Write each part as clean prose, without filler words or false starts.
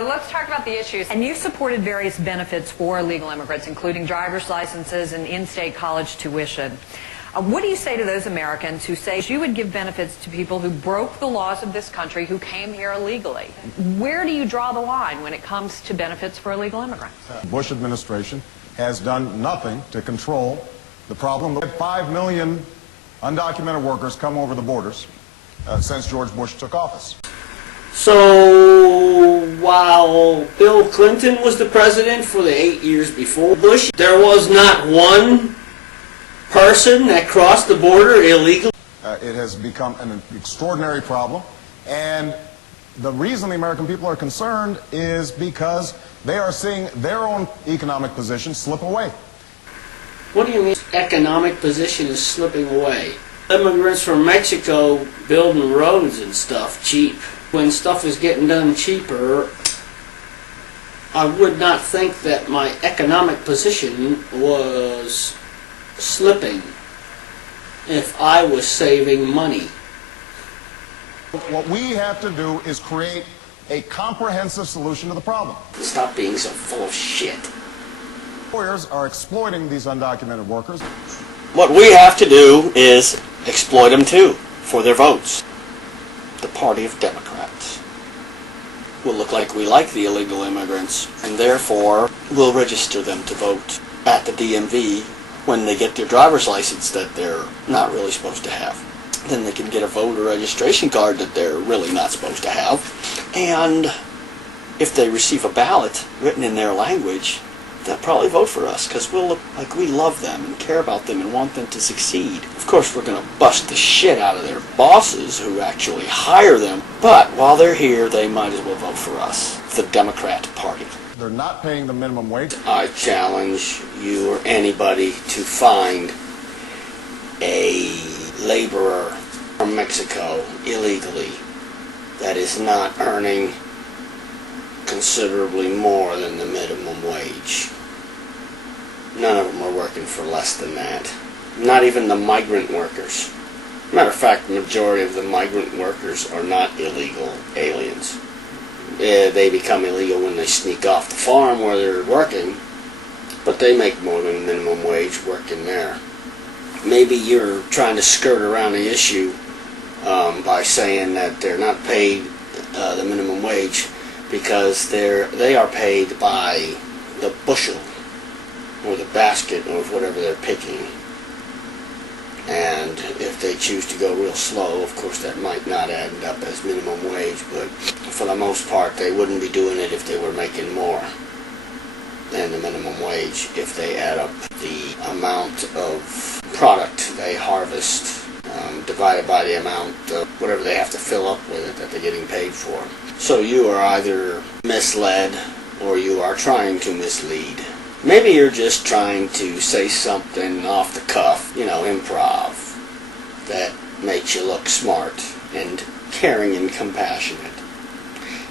Let's talk about the issues. And you supported various benefits for illegal immigrants, including driver's licenses and in-state college tuition. What do you say to those Americans who say you would give benefits to people who broke the laws of this country, who came here illegally? Where do you draw the line when it comes to benefits for illegal immigrants? The Bush administration has done nothing to control the problem. 5 million undocumented workers come over the borders since George Bush took office. So while Bill Clinton was the president for the 8 years before Bush, there was not one person that crossed the border illegally. It has become an extraordinary problem, and the reason the American people are concerned is because they are seeing their own economic position slip away. What do you mean economic position is slipping away? Immigrants from Mexico building roads and stuff cheap. When stuff is getting done cheaper, I would not think that my economic position was slipping if I was saving money. What we have to do is create a comprehensive solution to the problem. Stop being so full of shit. Employers are exploiting these undocumented workers. What we have to do is exploit them too for their votes. The party of Democrats will look like we like the illegal immigrants, and therefore we'll register them to vote at the DMV when they get their driver's license that they're not really supposed to have. Then they can get a voter registration card that they're really not supposed to have. And if they receive a ballot written in their language, they'll probably vote for us because we'll look like we love them and care about them and want them to succeed. Of course, we're going to bust the shit out of their bosses who actually hire them, but while they're here, they might as well vote for us, the Democrat Party. They're not paying the minimum wage. I challenge you or anybody to find a laborer from Mexico illegally that is not earning considerably more than the minimum wage. None of them are working for less than that. Not even the migrant workers. Matter of fact, the majority of the migrant workers are not illegal aliens. They become illegal when they sneak off the farm where they're working, but they make more than minimum wage working there. Maybe you're trying to skirt around the issue by saying that they're not paid the minimum wage because they are paid by the bushel or the basket or whatever they're picking. And if they choose to go real slow, of course that might not end up as minimum wage, but for the most part they wouldn't be doing it if they were making more than the minimum wage if they add up the amount of product they harvest divided by the amount of whatever they have to fill up with it that they're getting paid for. So you are either misled or you are trying to mislead. Maybe you're just trying to say something off the cuff, improv, that makes you look smart and caring and compassionate.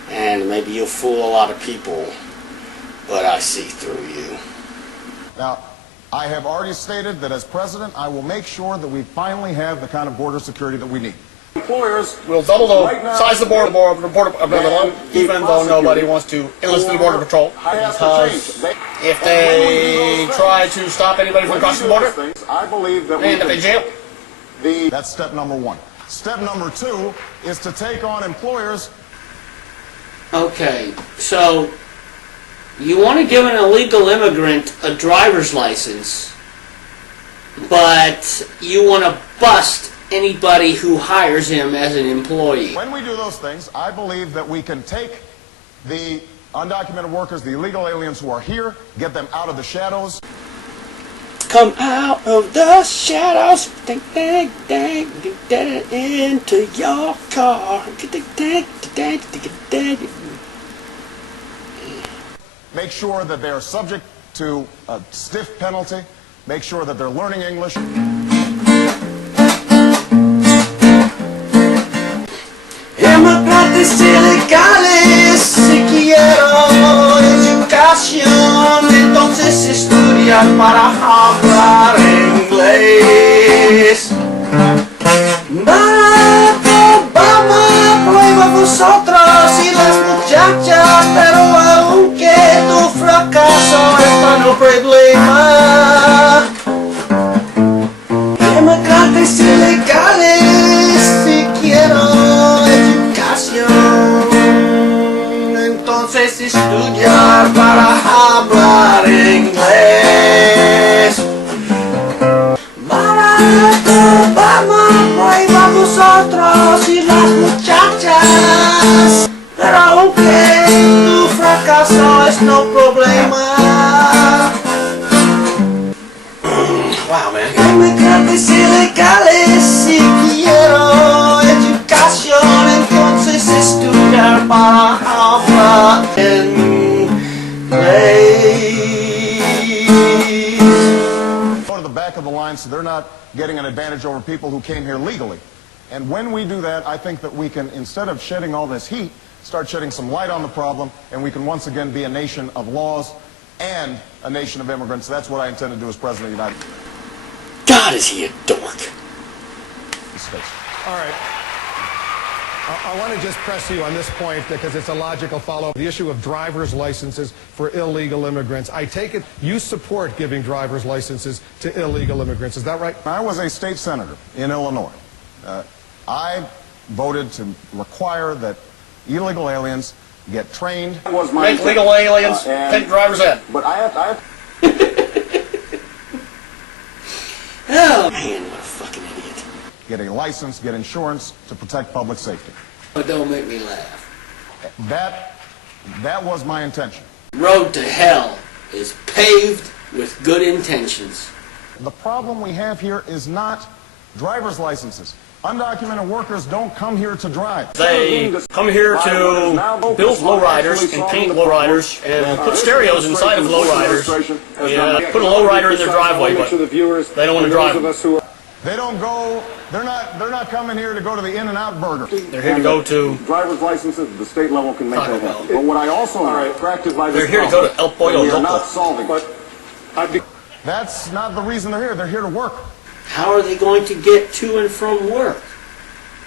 And maybe you'll fool a lot of people, but I see through you. Now, I have already stated that as president, I will make sure that we finally have the kind of border security that we need. Employers will double the size of the border even though nobody wants to enlist in the border patrol. Because if they try to stop anybody from crossing the border, they end up in jail. That's step number one. Step number two is to take on employers. Okay, so you want to give an illegal immigrant a driver's license, but you want to bust anybody who hires him as an employee. When we do those things, I believe that we can take the undocumented workers, the illegal aliens who are here, get them out of the shadows. Come out of the shadows, into your car. Make sure that they are subject to a stiff penalty. Make sure that they're learning English. Emigrantes ilegales, si quiero educación, entonces estudiar para hablar inglés. Barack Obama, prueba vosotros y las muchachas, pero problema. Inmigrantes ilegales, si quiero educación, entonces estudiar para hablar inglés. Barack Obama, prueba vosotros y las muchachas, pero aunque tu fracaso es no problema. Wow, man. Inmigrantes ilegales, si quiero educación, entonces estudiar para hablar inglés. Go to the back of the line so they're not getting an advantage over people who came here legally. And when we do that, I think that we can, instead of shedding all this heat, start shedding some light on the problem, and we can once again be a nation of laws and a nation of immigrants. That's what I intend to do as President of the United States. God, is he a dork. All right. I want to just press you on this point because it's a logical follow-up. The issue of driver's licenses for illegal immigrants. I take it you support giving driver's licenses to illegal immigrants. Is that right? I was a state senator in Illinois. I voted to require that illegal aliens get trained. Make legal aliens take driver's ed. But I have Oh, man, what a fucking idiot. get a license, get insurance to protect public safety. Oh, don't make me laugh. That was my intention. Road to hell is paved with good intentions. The problem we have here is not driver's licenses. Undocumented workers don't come here to drive. They come here to build lowriders and paint lowriders and put stereos inside of lowriders and put a lowrider in their driveway, but they don't want to drive them. They don't go, they're not coming here to go to the In-N-Out Burger. They're here to go to... Driver's licenses at the state level can make that happen. But what I also am attracted by this They're here to go to El Pollo we are Loco. not solving. But that's not the reason they're here. They're here to work. How are they going to get to and from work?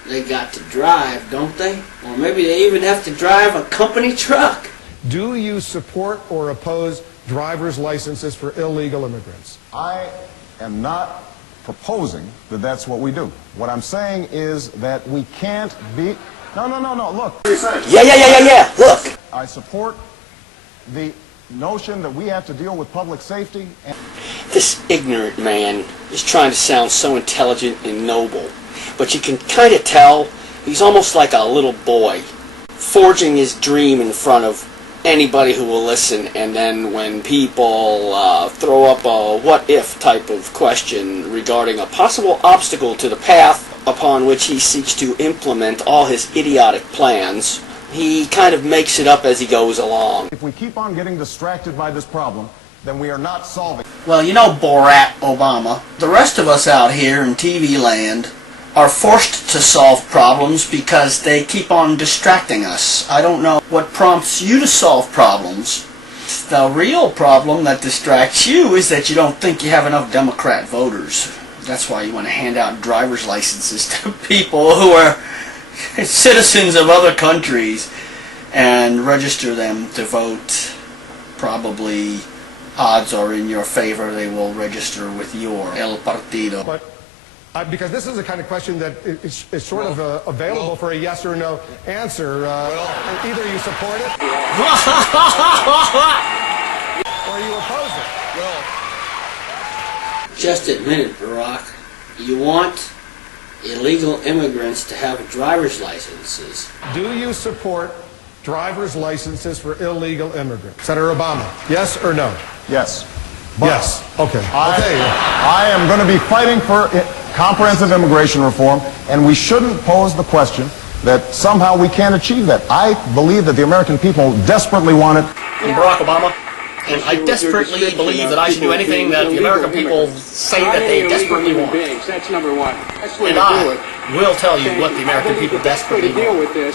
They got to drive, don't they? Or maybe they even have to drive a company truck. Do you support or oppose driver's licenses for illegal immigrants? I am not proposing that that's what we do. What I'm saying is that we can't be... No, look. Yeah. Look. I support the notion that we have to deal with public safety. And This ignorant man is trying to sound so intelligent and noble, but you can kind of tell he's almost like a little boy, forging his dream in front of anybody who will listen, and then when people throw up a what-if type of question regarding a possible obstacle to the path upon which he seeks to implement all his idiotic plans, he kind of makes it up as he goes along. if we keep on getting distracted by this problem, then we are not solving. Well, you know, Barack Obama, the rest of us out here in TV land are forced to solve problems because they keep on distracting us. I don't know what prompts you to solve problems. The real problem that distracts you is that you don't think you have enough Democrat voters. That's why you want to hand out driver's licenses to people who are citizens of other countries and register them to vote. Probably odds are in your favor they will register with your El Partido. But because this is the kind of question that is sort of available for a yes or no answer. Either you support it or you oppose it. Just admit it, Barack. You want illegal immigrants to have driver's licenses. Do you support driver's licenses for illegal immigrants? Senator Obama, yes or no? Yes. But Yes. Okay. I'll tell you. I am going to be fighting for comprehensive immigration reform, and we shouldn't pose the question that somehow we can't achieve that. I believe that the American people desperately want it. I'm Barack Obama, and I desperately believe that I should do anything that the American people say that they desperately want. That's number one. That's the way And to do I it. will tell you what the American people desperately want. With this.